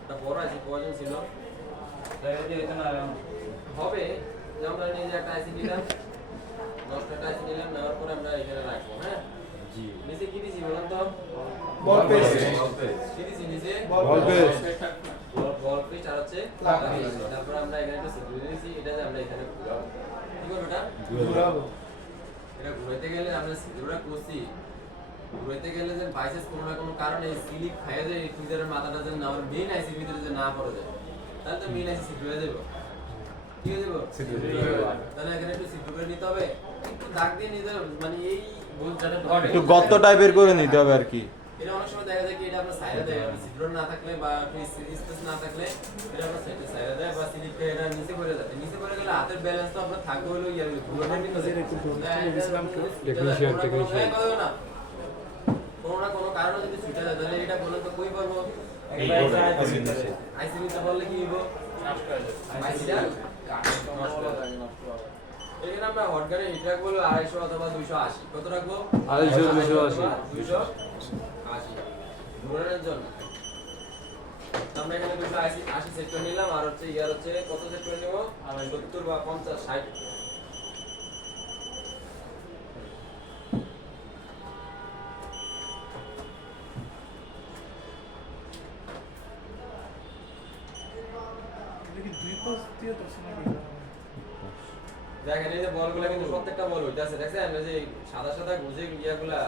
একটা বড় আইসি প্রয়োজন ছিল। লাগে দিয়ে এটা না হবে, যেমন ধরেন এই যে একটা আইসি নিলাম, 10টা আইসি নিলাম, নেওয়ার পরে আমরা এখানে রাখবো, হ্যাঁ? জি নিচে কি দিছি বলুন তো? বল পেজ কি দিছি নিচে? বল পেজ। বল পেজ আর হচ্ছে তারপর আমরা এখানে একটা সিদ্ধ দিয়েছি, এটা যে আমরা এখানে ঘুরাবো। কি করবো এটা? ঘুরাবো এটা ঘুরাইতে গেলে আমরা সিদ্ধটা করছি, ঘুরাইতে গেলে যে বাইসেস কোনো না কোনো কারণে স্লিপ খাইয়ে যায় ফিজারের মাথাটা যেন না আমার মেইন আইসির ভিতরে যে না পড়ে যায়, তাহলে তো মেইন আইসি সিদ্ধ হয়ে যাবো। কি হয়ে যাবো? তাহলে এখানে একটু সিদ্ধ করে নিতে হবে, একটু দাগ দিয়ে নিতে হবে, মানে এই যাতে ধরে। একটু গর্ত টাইপের করে নিতে হবে আর কি। এটা অনেক সময় দেখা যায় কি এটা আপনার সাইডে দেয়, ছিদ্র না থাকলে বা স্পেস না থাকলে এটা আপনার সাইডে দেয়, বা স্লিপ খেয়ে এটা নিচে পড়ে যায়। নিচে পড়ে গেলে হাতের ব্যালেন্স তো আপনার থাকবে হলো ইয়ার ঘুরানোর ভিতরে। টেকনিশিয়ান না কোনো না কোনো কারণে যদি ছুটে যায় তাহলে এটা বলেন তো কই পারবো? আইসিবিতে বললে কি হইব? নষ্ট হয়ে যাবে। আইসিটা নষ্ট হয়ে যাবে। এখানে আমরা হটগানে হিট রাখবো 250 অথবা 280। কত রাখবো? 250 280 280 ঘুরানোর জন্য। আমরা এখানে 280 সেট করে নিলাম, আর হচ্ছে ইয়ার হচ্ছে কত সেট করে নেব? 70 বা 50 60। দেখি দুই পাশ দিয়ে তো শোনা গেল দেখেন এই যে বলগুলা কিন্তু প্রত্যেকটা বল হইতাছে দেখছেন এই যে সাদা সাদা গুজে ইয়াগুলা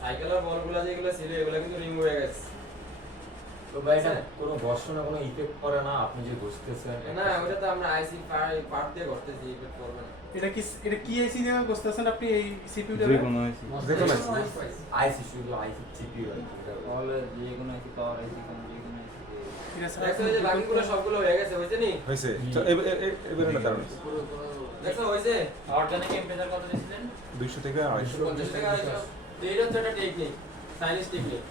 সাইকেলের বলগুলা যেগুলো ছিল এগুলা কিন্তু রিমুভ হয়ে গেছে তো ভাই এটা কোনো ঘর্ষণে কোনো ইফেক্ট করে না আপনি যে ঘষতেছেন? না ওটা তো আমরা আইসি পার্ট দিয়ে করতেছি ইফেক্ট করবে না এটা কি আইসি দিয়ে বসতেছেন আপনি এই সিপিইউটা? যে কোনো হয়েছে যেকোনো আইসি শুধু আইসি সিপিইউ আর কি। তাহলে যে কোনো আইসি পাওয়ার আইসি কোন যে কোনো দেখছো এই যে বাকিগুলো সবগুলো হয়ে গেছে হইছে নি হয়েছে এবারে না কারণ দেখছো হইছে অর্গানিক টেম্পারেচার কত দিয়েছিলেন? 200 থেকে 250 50 টাকা আড়াইশো। তো এইটা হচ্ছে একটা টেকনিক সাইনিস টেকনিক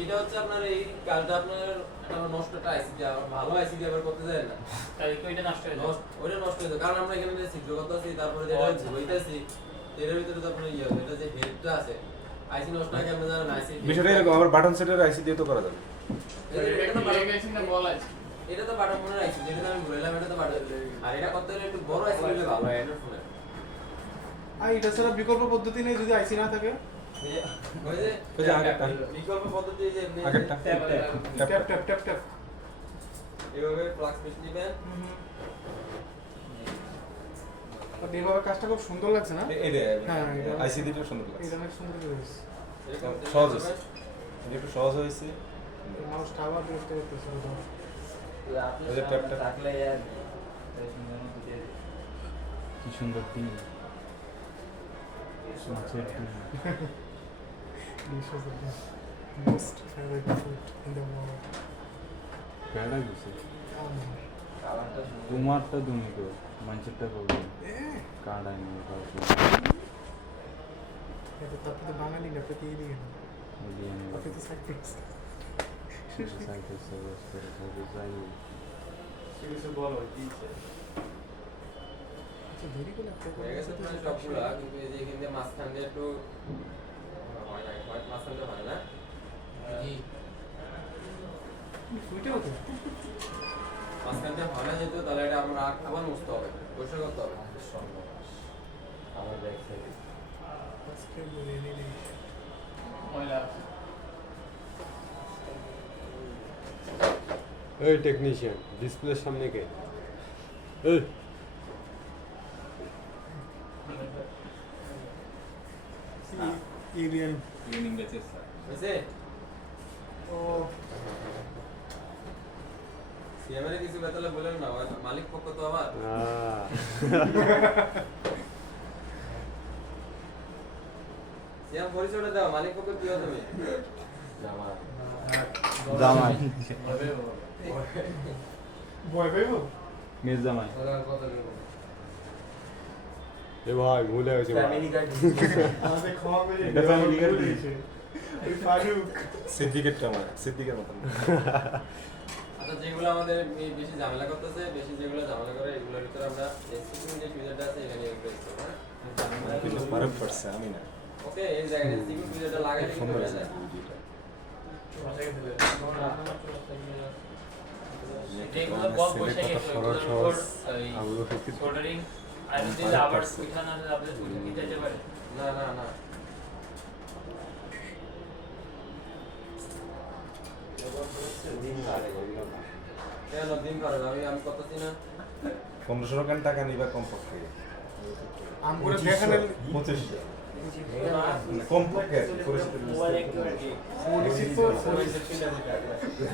এটা হচ্ছে আপনার এই কালটা আপনার একটা নষ্টটা আইসি দিয়ে ভালো আইসি দিয়ে আবার করতে যায় না তাই ওইটা নষ্ট হয়ে যাবে। ওইটা নষ্ট হয়ে যায় কারণ আমরা এখানে যে ছিদ্র করতেছি তারপরে যেটা হইতাছি এর ভিতরে তো আপনার ইয়ে এটা যে হেডটা আছে আইসি নষ্ট হয় কেমন জানেন আইসি বিষয়টা এরকম আবার বাটন সেটের আইসি দিয়ে তো করা যাবে। এটা তো বাটন মনে আইসি যেটা আমি বললাম এটা তো বাটন আর এটা করতে হলে একটু বড় আইসি হলে ভালো হয় এটা ফোনে আর এটা ছাড়া বিকল্প পদ্ধতি নেই যদি আইসি না থাকে? ওই যে ওই যে আগেরটা বিকল্প পদ্ধতি যে এমনি আগেরটা ট্যাপ ট্যাপ ট্যাপ ট্যাপ। এইভাবে ফ্লাক্স পিস নেবেন আপনি এভাবে কাজটা খুব সুন্দর লাগছে না? এই রে হ্যাঁ, এটা- আইসি দিতে সুন্দর লাগছে। এটা অনেক সুন্দর হয়েছে। এরকম সহজ হয়েছে। এটা একটু সহজ হয়েছে। মাউসটা আবার দেখতে করতেছে আপনি ওই যে ট্যাপ ট্যাপ। থাকলে আর সুন্দর মতো দিয়ে দিই। কি সুন্দর টিম মাছের team most favourite food in the world. কেডা গেছে কালারটা সুন্দর। তোমারটা তুমি তো মানুষেরটা করবে কাড়াই নিয়ে কাউকে এটা তো আপনি তো বাঙালি না, আপনি দিয়ে দিন। ওই আপনি তো সাইপ্রাস। সাইকেল সার্ভিস করে সাইকেল যাই কিছু বলো দিচ্ছে আচ্ছা দেরি করে আপনি হয়ে গেছে তোমার সবগুলা কিন্তু এই যে এখান দিয়ে মাঝখান দিয়ে একটু হয় না হয় মাঝখান দিয়ে হয় না ফুটে হতো। মাঝখান দিয়ে হয় না যেহেতু তাহলে এটা আমরা আবার মুছতে হবে পরিষ্কার করতে হবে আমার ব্যাক সাইডে আজকে বলে নিলি। ময়লা এই টেকনিশিয়ান ডিসপ্লের সামনে কে? এই এলিয়ান। Cleaning batches sir. হয়েছে ও সিএমএর কিছু বেতালে বলেন না ওই মালিক পক্ষ তো আবার সিএম পরিচয়টা দাও মালিক পক্ষ কি হবে তুমি জামা জামাই ভয় পাইবো? মেজ জামাই এ ভাই ভুলে গেছে ভাই। ফ্যামিলি গার্ড আমাদের ক্ষমা করে এটা family guard দিয়েছে। ওই ফারুক। সিদ্দিকেরটা আমার সিদ্দিকের মতন। আচ্ছা যেগুলো আমাদের বেশি ঝামেলা করতেছে বেশি যেগুলো ঝামেলা করে এগুলোর ভিতরে আমরা এসকিউটিং যে ফিচারটা আছে এখানে ইউজ করব হ্যাঁ কিন্তু ফারাক পড়ছে আমি না। ওকে এই জায়গায় এসকিউটিং ফিচারটা লাগাইলে কিন্তু সুন্দর হয়ে আছে যায় ভিডিওটা। যেগুলো বল বসে গেছে সরল ওগুলোর সহজ। উপর ওই আলু ফিকির সোল্ডারিং আর যদি আবার ওইখানে না আপনি কি যেতে পারে না না না কেন দিন পারে আমি করতেছি না 1500 টাকা নিবা কমপক্ষে। আম করে দেখালে 25 কমপক্ষে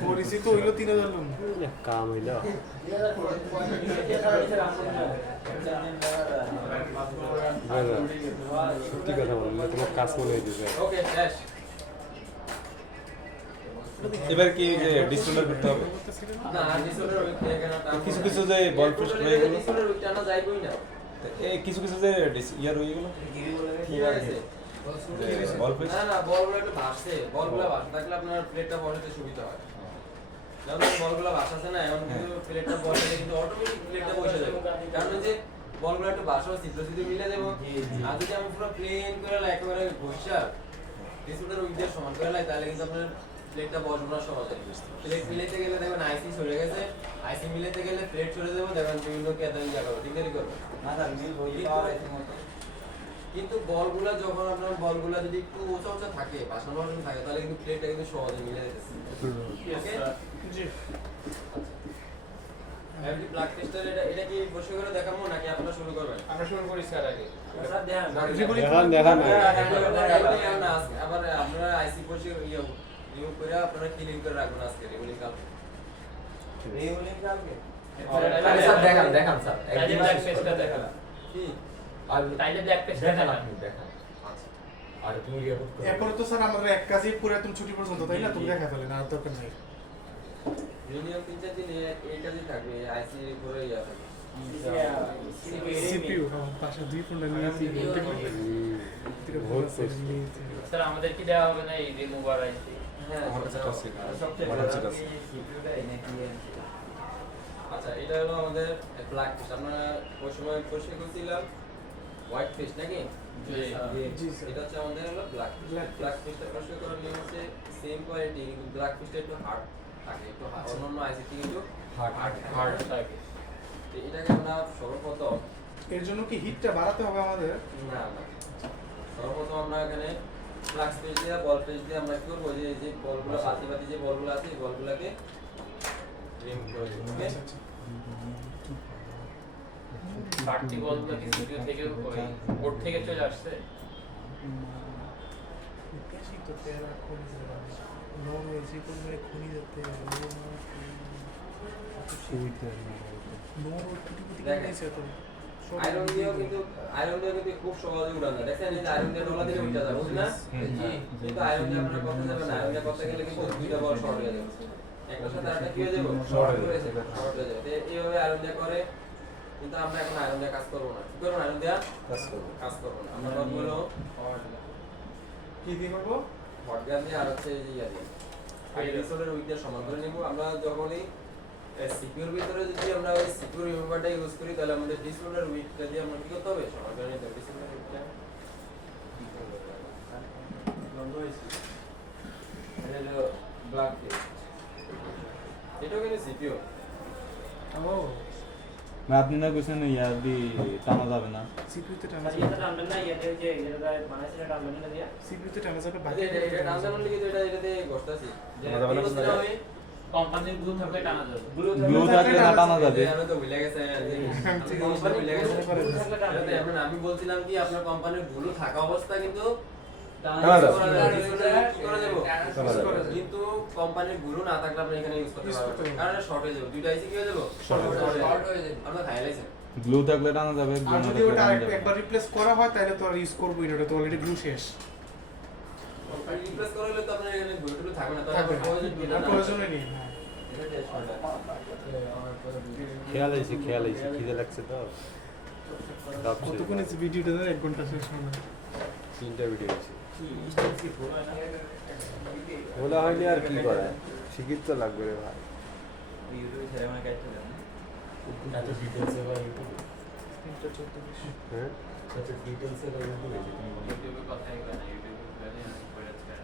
পরিচিত হইলো 3000 লোন। কাম হইলো সত্যি কথা বললে তোমার কাজ মনে হইতেছে। ওকে শেষ এবার কি যে ডিসপ্লে করতে হবে? না ডিসপ্লের ওই এখানে কিছু কিছু যে বল পোস্ট হয়ে গেল ডিসপ্লের ওই টানা যাইবই না এই কিছু কিছু যে ইয়ার হয়ে গেল কি হয়েছে বল পোস্ট না না বলগুলো একটু ভাসছে বলগুলো ভাসা থাকলে আপনার প্লেটটা বসাতে সুবিধা হয় যেমন এই বলগুলো ভাসাছে না এখন কিন্তু প্লেটটা বসালে কিন্তু অটোমেটিক প্লেটটা বসে যাবে কারণ ওই যে বলগুলো একটু ভাসা ছিদ্র ছিদ্র মিলে যাবো আর যদি আমি পুরো প্লেন করে একেবারে বসা ডিসপ্লের ওই দিয়ে সমান করে লাই তাহলে কিন্তু আপনার প্লেটটা বসবো না সহজে প্লেট মিলাইতে গেলে দেখবেন আইসি চলে গেছে আইসি মিলাইতে গেলে প্লেট চলে যাবো দেখবেন বিভিন্ন কেদার ইয়া করবো ঠিকারি করবো না স্যার মিল হয়ে পাওয়ার আইসি মতো। কিন্তু বলগুলা যখন আপনার বলগুলা যদি একটু উঁচা উঁচা থাকে বাসানো থাকে তাহলে কিন্তু প্লেটটা কিন্তু সহজে মিলে যেতেছে ওকে জি এমনি ব্ল্যাক টেস্টার এটা কি বসে করে দেখাবো নাকি আপনারা শুরু করবেন? আমরা শুরু করি স্যার আগে স্যার দেখান দেখান না। আবার আপনারা আইসি বসে রিমুভ করে আপনারা ক্লিন করে রাখবেন আজকে রিমুভিং কাল। রিমুভিং কালকে স্যার দেখান স্যার তাইলে ব্ল্যাক পেজটা দেখান কি? তাইলে ব্ল্যাক পেজটা দেখান আর তুমি রিপোর্ট করো এরপরে তো স্যার আমাদের এক কাজই পুরো একদম ছুটি পর্যন্ত তাই না তুমি দেখা ফেলেন আর দরকার নাই মিনিমাম 3-4 দিন এই কাজই থাকবে আইসি করে ইয়া থাকবে। সিপিইউ পাশে দুই ফোনটা নিয়েছি স্যার আমাদের কি দেওয়া হবে না এই রিমুভার আইসি হ্যাঁ আমার কাছে একটা আছে সবচেয়ে আমার বড় কাছে আছে সিপিইউটা নাকি আচ্ছা এটা হলো আমাদের ব্ল্যাক পেস্ট আমরা ওই সময় বসে করছিলাম হোয়াইট পেস্ট নাকি? জি স্যার এটা হচ্ছে আমাদের হলো ব্ল্যাক ব্ল্যাক পেস্টটা কষ্ট করার নিয়ম হচ্ছে সেম কোয়ালিটি কিন্তু ব্ল্যাক পেস্টটা একটু হার্ড থাকে একটু অন্যান্য আইসি থেকে একটু হার্ড থাকে তো এটাকে আমরা সর্বপ্রথম এর জন্য কি হিটটা বাড়াতে হবে আমাদের না সর্বপ্রথম আমরা এখানে ফ্লাক্স পেজ দিয়ে বল পেজ দিয়ে আমরা কি করবো যে এই যে বলগুলো বাতি যে বলগুলো আছে এই বলগুলোকে রিমুভ করে দেব ওকে বাড়তি বলগুলো কি সিপিইউ থেকে ওই বোর্ড থেকে চলে আসছে कैसी तो तेरा खून जरा नॉर्मल सी को मेरे खूनी जाते हैं नॉर्मल कुटी नहीं से तो আয়রন দিয়েও কিন্তু খুব সহজে উড়ানো যায় দেখেন এই যে আয়রন দিয়ে ডলা দিলে উঠে যাবে বুঝলেন না কিন্তু আয়রন দিয়ে আপনারা করতে যাবেন না আয়রন দিয়ে করতে গেলে কিন্তু দুইটা বল শর্ট হয়ে যাবে একটার সাথে আরেকটা কি হয়ে যাবে শর্ট হয়ে যাবে তো এইভাবে আয়রন দিয়ে করে কিন্তু আমরা এখন আয়রন দিয়ে কাজ করব না কি করব আয়রন দিয়ে কাজ করব না আমরা করব হলো কি দিয়ে করবো হট গান দিয়ে আর হচ্ছে এই যে ইয়া দিয়ে আইডিসোলের উইক দিয়ে সমান করে নিব আমরা যখনই সিকিউর ভিতরে যদি আমরা ওই সিকিউর রিমুভারটা ইউজ করি তাহলে আমাদের ডিসপ্লের উইকটা দিয়ে আমরা কি করতে হবে সমান করে নিতে হবে ডিসপ্লের উইকটা বন্ধ হয়েছে এটা হলো ব্ল্যাক টেস্ট এটাও কিন্তু সিপিইউ ও আপনি না কোশ্চেন ইয়া দি টানা যাবে না সিপিইউ তে টানা স্যার এটা টানবেন না এটা যে এটা বানাইছেন এটা টানবেন না দিয়া সিপিইউ তে টানা যাবে আচ্ছা বাকি এটা টানজানোর লিগে তো এটাতে বসতাছি যে টানা যাবে না কি বলছিলাম আমি? কোম্পানির ব্লু থাকলে টানা যাবে ব্লু থাকলে না টানা যাবে আমি তো ভুলে গেছি আমি বলছিলাম কি আপনার কোম্পানির ভুল থাকা অবস্থা কিন্তু কিন্তু কোম্পানির ভুল না থাকলে আপনি এখানে ইউজ করতে পারবেন কারণ শর্ট হয়ে যাবে দুইটা আইসি কি হয়ে যাবে শর্ট হয়ে যাবে আমরা খাই লাইছেন ব্লু থাকলে টানা যাবে ব্লু আর না যদি থাকলে ওটা টানা যাবে একবার রিপ্লেস করা হয় তাহলে তো আর ইউজ করবোই না ওটা তো অলরেডি গ্লু শেষ রিপ্লেস করা হলে তো আপনার এখানে ভুল থাকবে না তো থাকবে না। প্রয়োজন আর প্রয়োজনই নেই হ্যাঁ খেয়াল আইছে খিদে লাগছে তো কতক্ষণ এই ভিডিওটা 1 ঘন্টা শেষ হবে 3টা ভিডিও আছে বলা হয়নি আর কি করে শিখিত তো লাগবে রে ভাই ইউটিউবে ছেড়ে আমার কাছে যান এত ডিটেইলস এ বা ইউটিউবে 3টা 14 হ্যাঁ এত ডিটেইলস এ বা ইউটিউবে যে তুমি বলো ইউটিউবে কথাই কয় না ইউটিউবে গেলে আমি করে দেব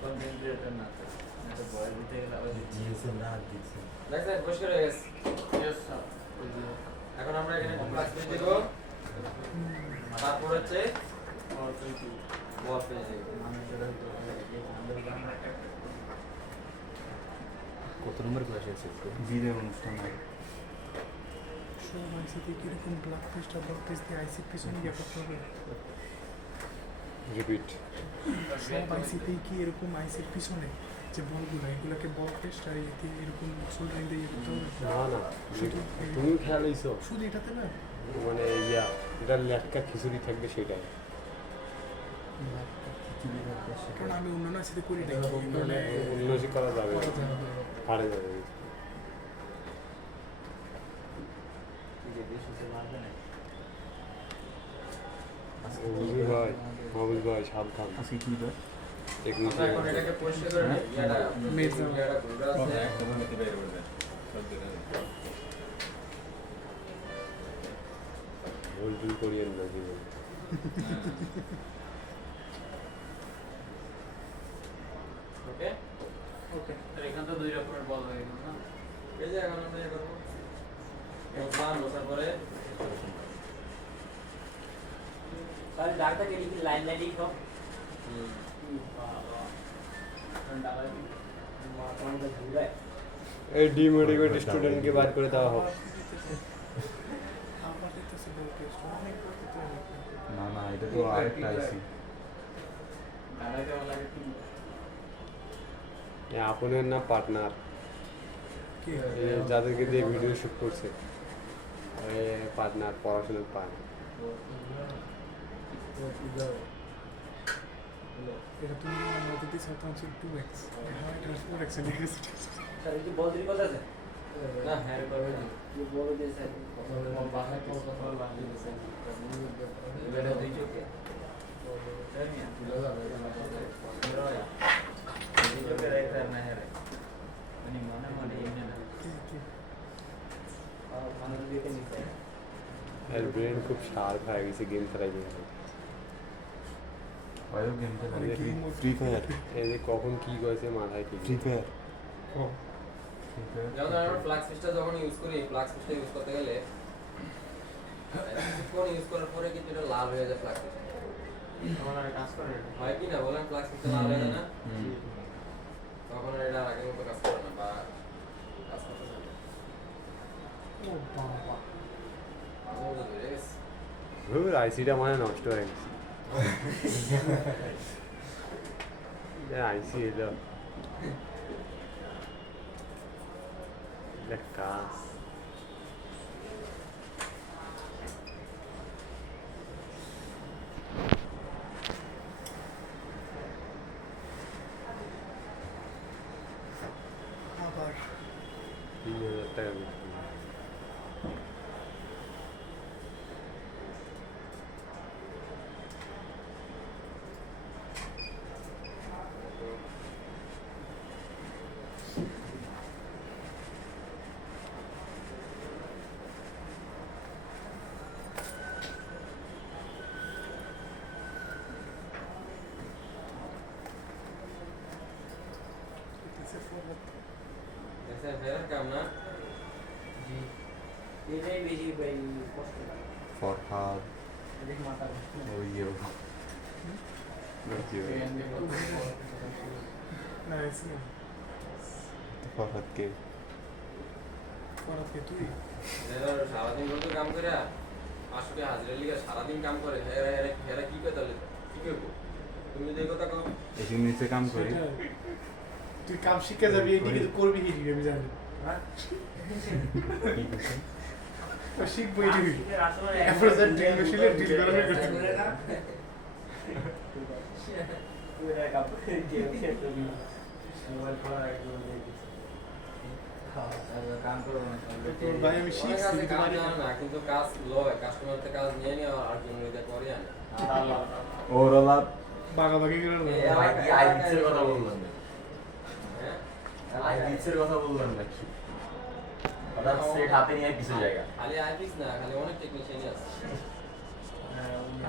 কনসেন্ট্রেটর না তো এটা বয় দিতে গেলে আবার জিএসএম না দিছে দেখছেন পরিষ্কার হয়ে গেছে ইয়েস স্যার এখন আমরা এখানে ফ্লাক্স পেজ দেব তারপর হচ্ছে বল পেজ দেব কত নম্বর ক্লাসে আছে বিদের অনুষ্ঠান হয় সব আইসিতে কিরকম ব্ল্যাক পেস্ট আর ব্ল্যাক পেস্ট দিয়ে আইসির পিছনে গিয়ে করতে হবে রিপিট সব আইসিতেই কি এরকম আইসির পিছনে যে বলগুলো এগুলোকে বল পেস্ট আর এতে এরকম সোল্ডারিং দিয়ে করতে হবে না তুমি খেয়াল হইছো শুধু এটাতে না মানে ইয়া এটা লেটকা খিচুড়ি থাকবে সেটাই কারণ আমি অন্য আইসিতে করি না মানে উন্নতি করা যাবে করা যাবে না। হারে যাবে মহাবুল ভাই সাবধান আজকে কি বার আমরা এখন এটাকে পরিষ্কার করে নিই ইয়াটা মেজা। ইয়াটা ঘুরে আছে ভুল টুল করিয়েন না জীবন ওকে ওকে আর এখানে তো দুই রকমের বল হয়ে গেল না এই যে এখন আমরা ইয়ে করবো বসার পরে তাহলে ডাকটা কে লিখি লাইন লাইন লিখো হুম, ডাকটা মাথা ঘুরে এই ডিমোটিভেট স্টুডেন্টকে বার করে দেওয়া হোক। আমার দেখতেছি বল পেস্ট অনেক করতে হবে। না না এটা তো আরেকটা আইসি। আপনার না পার্টনার কি যাদেরকে দিয়ে ভিডিও শুট করছে পার্টনার, পড়াশোনার পার্টনার। এটা তুমি আমাদের দিতে চাও তো 2x হ্যাঁ এটা 4x লিখেছি স্যার এই যে বল দিতে কথা আছে না হ্যাঁ করবে না যে বল দিয়ে স্যার বাসায় কোন কথা বল বাহিনী দিছেন এটা দুই চোখে এর ব্রেন খুব শার্প হয়ে গেছে গেম খেলায় গেম। ওই গেম খেলা ফ্রি ফায়ার। এই যে কখন কি করেছে মাথায় ঠিক ফ্রি ফায়ার। যেমন আমরা ফ্লাক্স ফিশটা যখন ইউজ করি, ফ্লাক্স ফিশটা ইউজ করতে গেলে কোন ইউজ করার পরে কিন্তু এটা লাল হয়ে যায় ফ্লাক্স ফিশটা। আমার কাজ করে না। হয় কি না বলেন, ফ্লাক্স ফিশটা লাল হয়ে যায় না, তখন আর এটা আগের মতো কাজ করে না বা কাজ করতে চায় না। ও বাবা আমার তো ধরে গেছে। আইসিটা মানে নষ্ট হয়ে গেছে। আইসি এলো কাজ। আবার 3000 টাকা বিক্রি। দেখছেন ফেরার কাম না? জি এটাই বেশি ভাই কষ্ট লাগে ফরহাদ দেখি মাথা ওই ইয়ে না এসে না ফরহাদকে পড়াতে তুই এরা সারাদিন বলতো কাম করে 500 টাকা হাজিরা লিগে সারাদিন কাম করে, হেরা কি করে তাহলে কি করবো? তুমি যে কথা কও এসি নিচে কাম করি। সেটা তুই কাম শিখে যাবি এই দিকে করবি কি আমি জানি তো শিখবো এই দিকে এরপরে যা ড্রিল মেশিনে ড্রিল করানো করতে পুরো কাপ দিয়ে দিয়ে মোবাইল পড়া একদম দিয়ে দিছি কাম করো না তোর ভাই আমি অনেক শিখছি আছে কাজ তোমার জানে না, কিন্তু কাজ লয়, কাস্টমার থেকে কাজ নিয়ে নিয়ে আর জন্য এটা করে আনে। ওরলা বাগাবাগি করে না এই আমার আইডিসের কথা বললাম না। হ্যাঁ আইডিসের কথা বললাম না কি? ওটা সেট হাতে নিয়ে কিছু জায়গা। খালি আইপিক্স না, খালি অনেক টেকনিশিয়ানই আছে।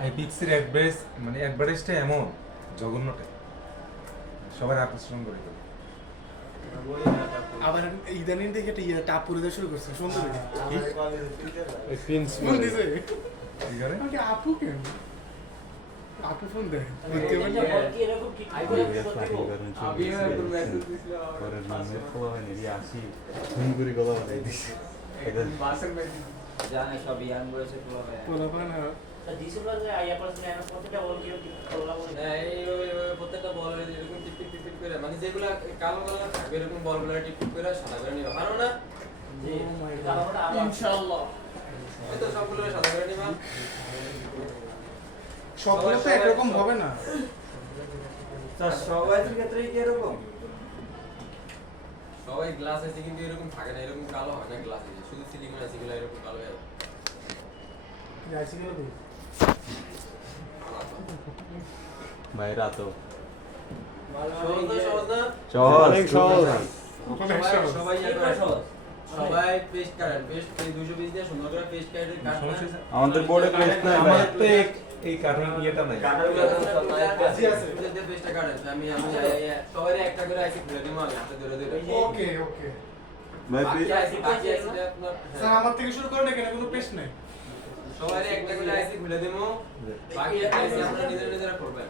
আইপিক্সের অ্যাডভাইস মানে অ্যাডভার্টাইজটা এমন জঘন্যটা সবার আকর্ষণ করে তোলে। আবার ইদানিং দেখে একটা ইয়ে টাপ পরে দেওয়া শুরু করছে সুন্দর প্রিন্স ফোন দিছে কি করে? আমাকে আপু কেন আপু ফোন দেয় দেখতে পারি না বল কি এরকম কি পরের নামের খোলা হয়নি রে আসি ফোন করে গলা বাড়াই দিছি। জানে সব ইয়াং বয়সে পোলা ভাই বলা পারে না তা ডিসেম্বর যে আইয়া পারছে না প্রত্যেকটা বল কি পোলা বলে হ্যাঁ, এই প্রত্যেকটা বল এরকম টিপ টিপ টিপ টিপ করে, মানে যেগুলা কালো কালো থাকবে এরকম বলগুলো টিপ টিপ করে সাদা করে নিবা, পারো না? জি কালারটা আবার ইনশাআল্লাহ। এই তো সবগুলো সাদা করে নিবা। সবগুলো তো একরকম হবে না স্যার সবাই ক্ষেত্রেই কি এরকম সবাই গ্লাস আছে কিন্তু এরকম থাকে না, এরকম কালো হয় না গ্লাস আছে, শুধু সিলিকন আছে, এগুলো এরকম কালো হয়ে যাবে। যাইছি গেল তো ভাই রাতো সহজ না, সহজ না? চল অনেক সহজ। সবাই ইয়ে করে, সবাই পেস্ট কাটেন, পেস্ট 220 দিয়ে সুন্দর করে পেস্ট কাটেন, কাটবেন। আমাদের বোর্ডে পেস্ট নাই ভাই। আমার তো এই কাটিং ইয়েটা নাই। জি আছে, যে পেস্টটা কাটেন, আমি সবাই একটা করে আইসি খুলে দিই, আমি হাতে ধরে ধরে। ওকে ওকে ভাই বাকি আইসি আপনার, স্যার আমার থেকে শুরু করেন এখানে কোনো পেস্ট নাই সবাই একটা করে আইসি খুলে দেবো, বাকি একটা আইসি আপনারা নিজেরা নিজেরা করবেন।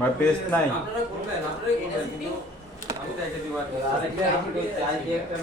ভাই পেস্ট নাই। আপনারা করবেন, আপনারাই করবেন, কিন্তু আমি তো একটা দিব আর কি। আরেকটা আইডি একটা